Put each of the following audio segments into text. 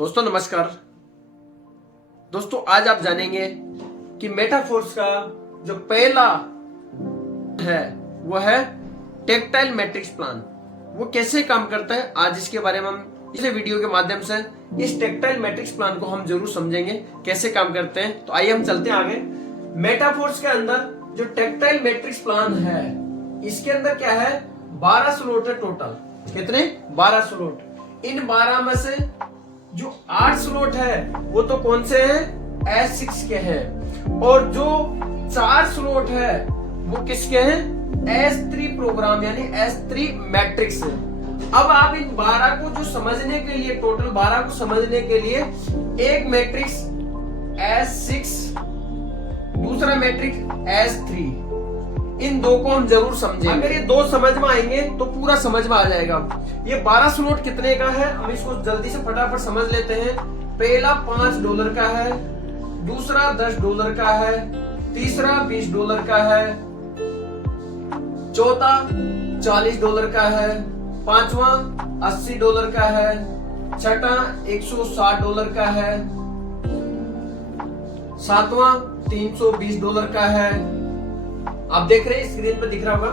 दोस्तों नमस्कार। दोस्तों आज आप जानेंगे कि मेटाफोर्स का जो पहला है वो है टेक्टाइल मैट्रिक्स प्लान। वो कैसे काम करता है, आज इसके बारे में हम इस वीडियो के माध्यम से इस टेक्टाइल मैट्रिक्स प्लान को हम जरूर समझेंगे कैसे काम करते हैं। तो आइए हम चलते हैं आगे। मेटाफोर्स के अंदर जो टेक्टाइल मैट्रिक्स प्लान है, इसके अंदर क्या है, 12 स्लॉट है टोटल। कितने? 12 स्लॉट। इन 12 में से जो 8 स्लॉट है वो तो कौन से हैं? S6 के हैं। और जो 4 स्लॉट है वो किसके हैं? S3 प्रोग्राम यानी S3 मैट्रिक्स है। अब आप इन 12 को जो समझने के लिए, टोटल 12 को समझने के लिए एक मैट्रिक्स S6, दूसरा मैट्रिक्स S3, इन दो को हम जरूर समझेंगे। अगर ये दो समझ में आएंगे तो पूरा समझ में आ जाएगा। ये 12 स्लॉट कितने का है, हम इसको जल्दी से फटाफट समझ लेते हैं। पहला $5 का है, दूसरा $10 का है, तीसरा $20 का है, चौथा $40 का है, पांचवा $80 का है, छठा $160 का है, सातवां $320 का है। आप देख रहे हैं स्क्रीन पे दिख रहा होगा।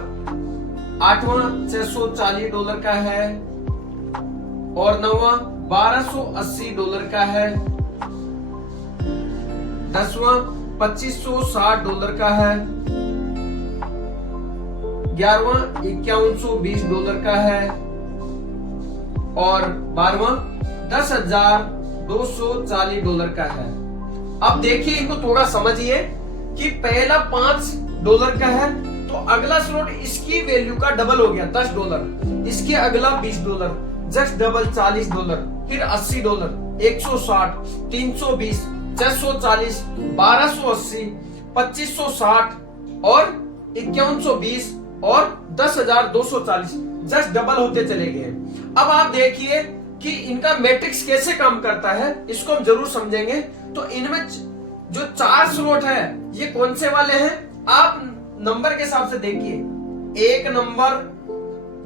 आठवां $640 का है और नौवां $1280 का है, दसवां $2560 का है, 11वां $5120 का है और 12वां $10,240 का है। अब देखिए, इनको थोड़ा समझिए कि पहला $5 का है तो अगला स्लॉट इसकी वैल्यू का डबल हो गया $10, इसके अगला $20, जस्ट डबल $40, फिर $80, 160, 320, 640, 1280, 2560 और 5120 और 10,240, जस्ट डबल होते चले गए। अब आप देखिए कि इनका मैट्रिक्स कैसे काम करता है, इसको हम जरूर समझेंगे। तो इनमें जो 4 स्लॉट है ये कौन से वाले हैं, आप नंबर के हिसाब से देखिए। 1 number,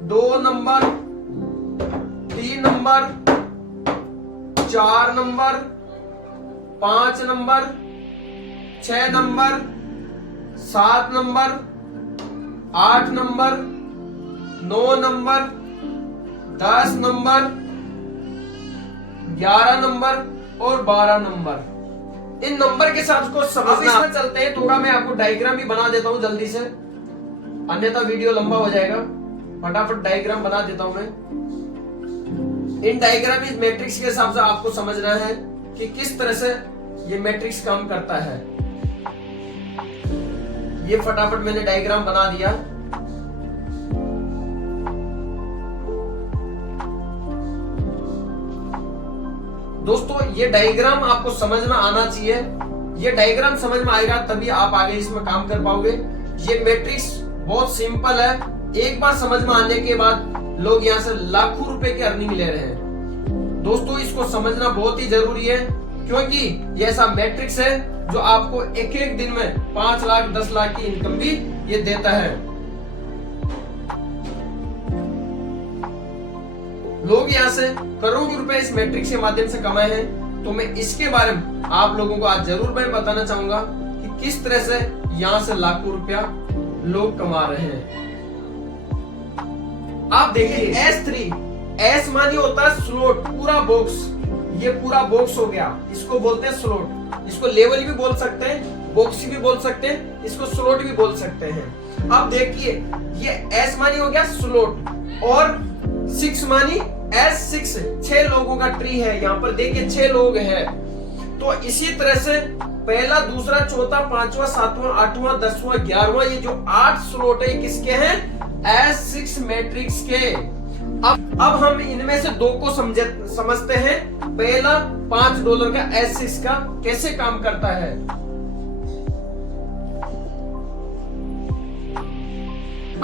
2 number, 3 number, 4 number, 5 number, 6 number, 7 number, 8 number, 9 number, 10 number, 11 number और 12 नंबर। इन नंबर के साथ को समझना। इसमें चलते हैं, थोड़ा मैं आपको डायग्राम भी बना देता हूं जल्दी से, अन्यथा वीडियो लंबा हो जाएगा। फटाफट डायग्राम बना देता हूं मैं। इन डायग्राम, इस मैट्रिक्स के हिसाब से आपको समझना है कि किस तरह से ये मैट्रिक्स काम करता है। ये फटाफट मैंने डायग्राम बना दिया। दोस्तों ये डायग्राम आपको समझ में आना चाहिए। ये डायग्राम समझ में आएगा तभी आप आगे इसमें काम कर पाओगे। ये मैट्रिक्स बहुत सिंपल है, एक बार समझ में आने के बाद लोग यहाँ से लाखों रुपए की अर्निंग ले रहे हैं। दोस्तों इसको समझना बहुत ही जरूरी है, क्योंकि ये ऐसा मैट्रिक्स है जो आपको एक एक दिन में 5 लाख 10 लाख की इनकम भी ये देता है। लोग यहाँ से करोड़ों रुपए इस मैट्रिक्स के माध्यम से कमाए हैं। तो मैं इसके बारे में आप लोगों को आज जरूर मैं बताना चाहूंगा कि किस तरह से यहाँ से लाखों रुपया लोग कमा रहे हैं। आप देखिए S3, S मानी होता है स्लॉट, पूरा बॉक्स। ये पूरा बॉक्स हो गया, इसको बोलते हैं स्लॉट। इसको लेवल भी बोल सकते हैं, बॉक्स भी बोल सकते हैं, इसको स्लॉट भी बोल सकते हैं। अब देखिए, ये S मानी हो गया स्लॉट और 6 मानी S6, 6 लोगों का ट्री है। यहाँ पर देखिए 6 लोग हैं। तो इसी तरह से पहला, दूसरा, चौथा, पांचवा, सातवां, आठवां, 10वां, 11वां, ये जो 8 स्लॉट है किसके हैं? S6 मैट्रिक्स के। अब हम इनमें से दो को समझते हैं। पहला $5 का S6 का कैसे काम करता है।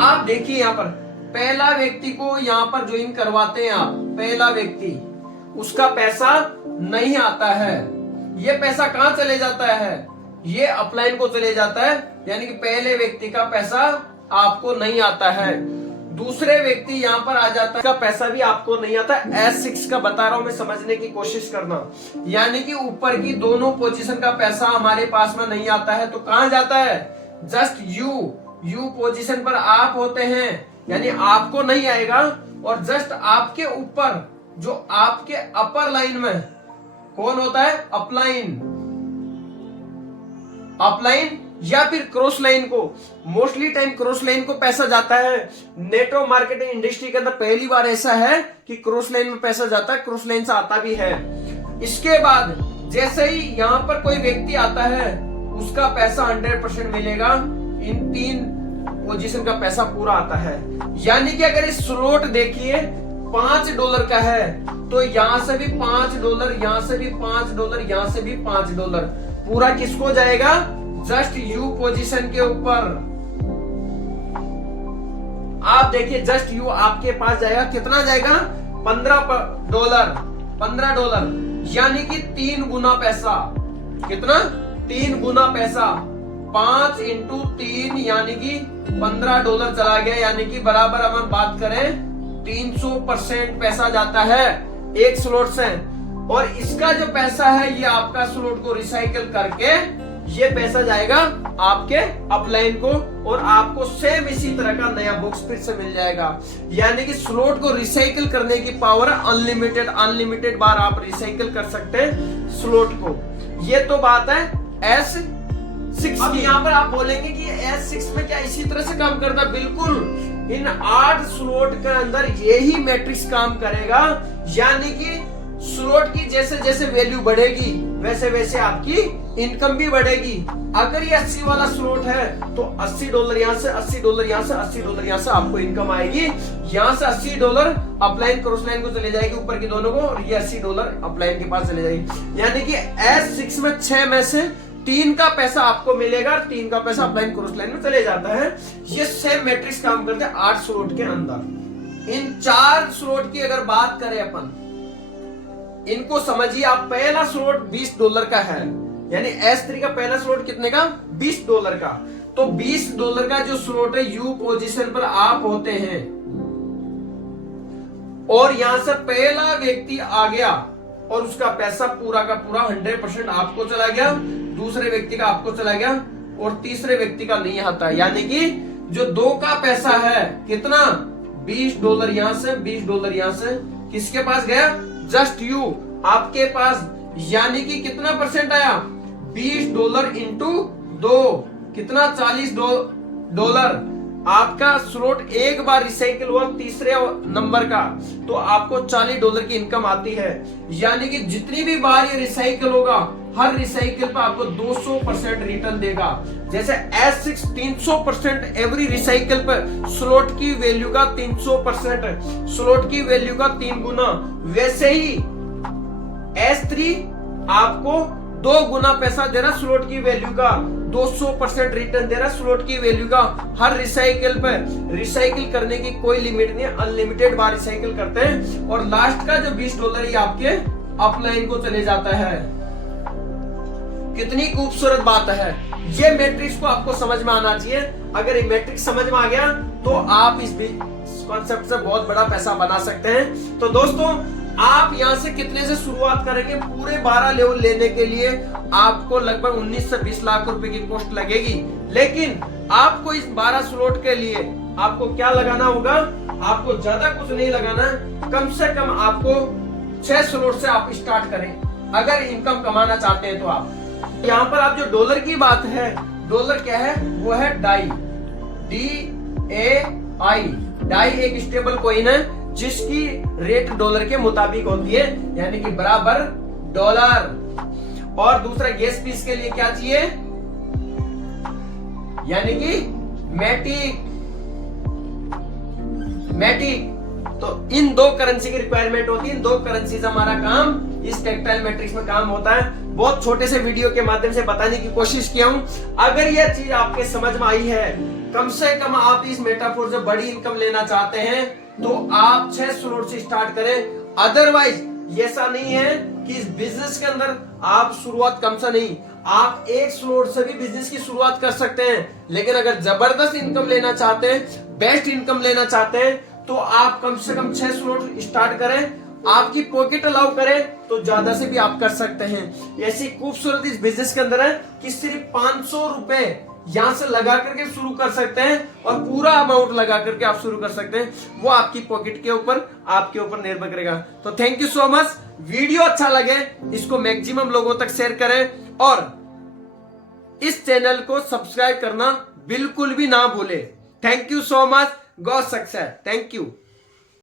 आप देखिए यहाँ पर पहला व्यक्ति को यहाँ पर ज्वाइन करवाते हैं आप, पहला व्यक्ति, उसका पैसा नहीं आता है। ये पैसा कहां चले जाता है? ये अपलाइन को चले जाता है, यानी कि पहले व्यक्ति का पैसा आपको नहीं आता है। दूसरे व्यक्ति यहाँ पर आ जाता है, का पैसा भी आपको नहीं आता। S6 का बता रहा हूं मैं, समझने की कोशिश करना। यानी कि ऊपर की दोनों पोजीशन का पैसा हमारे पास में नहीं आता है, तो कहां जाता है? जस्ट यू पोजीशन पर आप होते हैं, यानी आपको नहीं आएगा। और जस्ट आपके ऊपर जो आपके अपर लाइन में कौन होता है? अपलाइन या फिर क्रॉस लाइन को, मोस्टली टाइम क्रॉस लाइन को पैसा जाता है। नेटवर्क मार्केटिंग इंडस्ट्री के अंदर पहली बार ऐसा है कि क्रॉस लाइन में पैसा जाता है, क्रॉस लाइन से आता भी है। इसके बाद जैसे ही यहां पर कोई व्यक्ति आता है, उसका पैसा 100% मिलेगा। इन 3 पोजीशन का पैसा पूरा आता है। यानी कि अगर इस स्लॉट देखिए $5 का है, तो यहां से भी $5, यहां से भी $5, यहां से भी $5, पूरा किसको जाएगा? जस्ट यू पोजीशन के ऊपर। आप देखिए जस्ट यू आपके पास जाएगा, कितना जाएगा? $15, यानी कि 3 गुना पैसा। कितना? 3 गुना पैसा। 5 × 3 यानी कि $15 चला गया, यानी कि बराबर हम बात करें 300% पैसा जाता है एक स्लॉट से। और इसका जो पैसा है ये आपका स्लॉट को रिसाइकल करके ये पैसा जाएगा आपके अपलाइन को, और आपको सेम इसी तरह का नया बॉक्स फिर से मिल जाएगा। यानी कि स्लॉट को रिसाइकल करने की पावर अनलिमिटेड बार आप रिसाइकल कर सकते हैं स्लॉट को। ये तो बात है S6 अब यहाँ पर आप बोलेंगे कि S6 में क्या इसी तरह से काम करता? बिल्कुल, इन 8 स्लॉट के अंदर यही मैट्रिक्स काम करेगा। यानी कि स्लॉट की जैसे जैसे वैल्यू बढ़ेगी वैसे वैसे आपकी इनकम भी बढ़ेगी। अगर ये 80 वाला स्लॉट है तो $80 यहाँ से, $80 यहाँ से, $80 यहाँ से आपको इनकम आएगी। यहाँ से $80 अपलाइन क्रॉस लाइन को चले जाएगी, ऊपर की दोनों को, और ये $80 अपलाइन के पास चले जाएगी। यानी कि S6 में 6 में से 3 का पैसा आपको मिलेगा, 3 का पैसा अपलाइन क्रॉस लाइन में चले जाता है। ये सेम मैट्रिक्स काम करते हैं 8 स्लॉट के अंदर। इन 4 स्लॉट की अगर बात करें अपन, इनको समझिए आप। पहला स्लॉट $20 का है, यानी S3 का पहला स्लॉट कितने का? $20 का। तो $20 का जो स्लॉट है, यू पोजीशन पर आप होते हैं, और यहां से पहला व्यक्ति आ गया और उसका पैसा पूरा का पूरा 100% आपको चला गया, दूसरे व्यक्ति का आपको चला गया, और तीसरे व्यक्ति का नहीं आता। यानी कि जो 2 का पैसा है, कितना? $20 यहां से, $20 यहां से, किसके पास गया? जस्ट यू आपके पास। यानी कि कितना परसेंट आया? $20 × 2 कितना? $40। आपका स्लॉट एक बार रिसाइकिल हुआ तीसरे नंबर का, तो आपको $40 की इनकम आती है। यानी कि जितनी भी बार ये रिसाइकिल होगा, हर रिसाइकिल पर आपको 200% रिटर्न देगा। जैसे S6 300% एवरी रिसाइकिल पर स्लॉट की वैल्यू का 300%, स्लॉट की वैल्यू का 3 गुना, वैसे ही S3 आपको 2 गुना पैसा दे रहा स्लॉट की वैल्यू का, 200% रिटर्न दे रहा स्लॉट की वैल्यू का हर रिसाइकिल पे। रिसाइकिल करने की कोई लिमिट नहीं है, अनलिमिटेड बार रिसाइकिल करते हैं। और लास्ट का जो $20 ये आपके अपलाइन को चले जाता है। कितनी खूबसूरत बात है। ये मैट्रिक्स को आपको समझ में आना चाहिए। अगर ये मैट्रिक्स समझ में आ गया तो आप इस कॉन्सेप्ट से बहुत बड़ा पैसा बना सकते हैं। तो दोस्तों, आप यहां से कितने से शुरुआत करेंगे? पूरे 12 लेवल लेने के लिए आपको लगभग 19 से 20 लाख रुपए की कॉस्ट लगेगी। लेकिन आपको इस 12 स्लॉट के लिए आपको क्या लगाना होगा? आपको ज्यादा कुछ नहीं लगाना, कम से कम आपको 6 स्लॉट से आप स्टार्ट करें अगर इनकम कमाना चाहते हैं। तो आप यहाँ पर आप जो डॉलर की बात है, डॉलर क्या है? वो है डाई, DAI। डाई एक स्टेबल कॉइन है जिसकी रेट डॉलर के मुताबिक होती है, यानी कि बराबर डॉलर। और दूसरा गैस पीस के लिए क्या चाहिए? यानी कि मैटिक। तो इन 2 करेंसी की रिक्वायरमेंट होती है। इन 2 करेंसी से हमारा काम इस टेक्टाइल मैट्रिक्स में काम होता है। बहुत छोटे से वीडियो के माध्यम से बताने की कोशिश किया हूं। अगर यह चीज आपके समझ में आई है, कम से कम आप इस मेटाफोर से बड़ी इनकम लेना चाहते हैं, तो आप 6 स्लॉट से स्टार्ट करें। अदरवाइज ऐसा नहीं है कि इस बिजनेस के अंदर आप शुरुआत कम से नहीं, आप एक स्लॉट से भी बिजनेस की शुरुआत कर सकते हैं, लेकिन अगर जबरदस्त इनकम लेना चाहते हैं, बेस्ट इनकम लेना चाहते हैं, तो आप कम से कम 6 स्लॉट स्टार्ट करें। आपकी पॉकेट अलाउ करे तो ज्यादा से भी आप कर सकते हैं। ऐसी खूबसूरत इस बिजनेस के अंदर है कि सिर्फ 500 रुपए यहां से लगा करके शुरू कर सकते हैं और पूरा अमाउंट लगा करके आप शुरू कर सकते हैं। वो आपकी पॉकेट के ऊपर, आपके ऊपर निर्भर करेगा। तो thank you so much. Video अच्छा लगे इसको मैक्सिमम लोगों तक शेयर करें और इस चैनल को सब्सक्राइब करना बिल्कुल भी ना भूले। Thank you so much. God success. Thank you.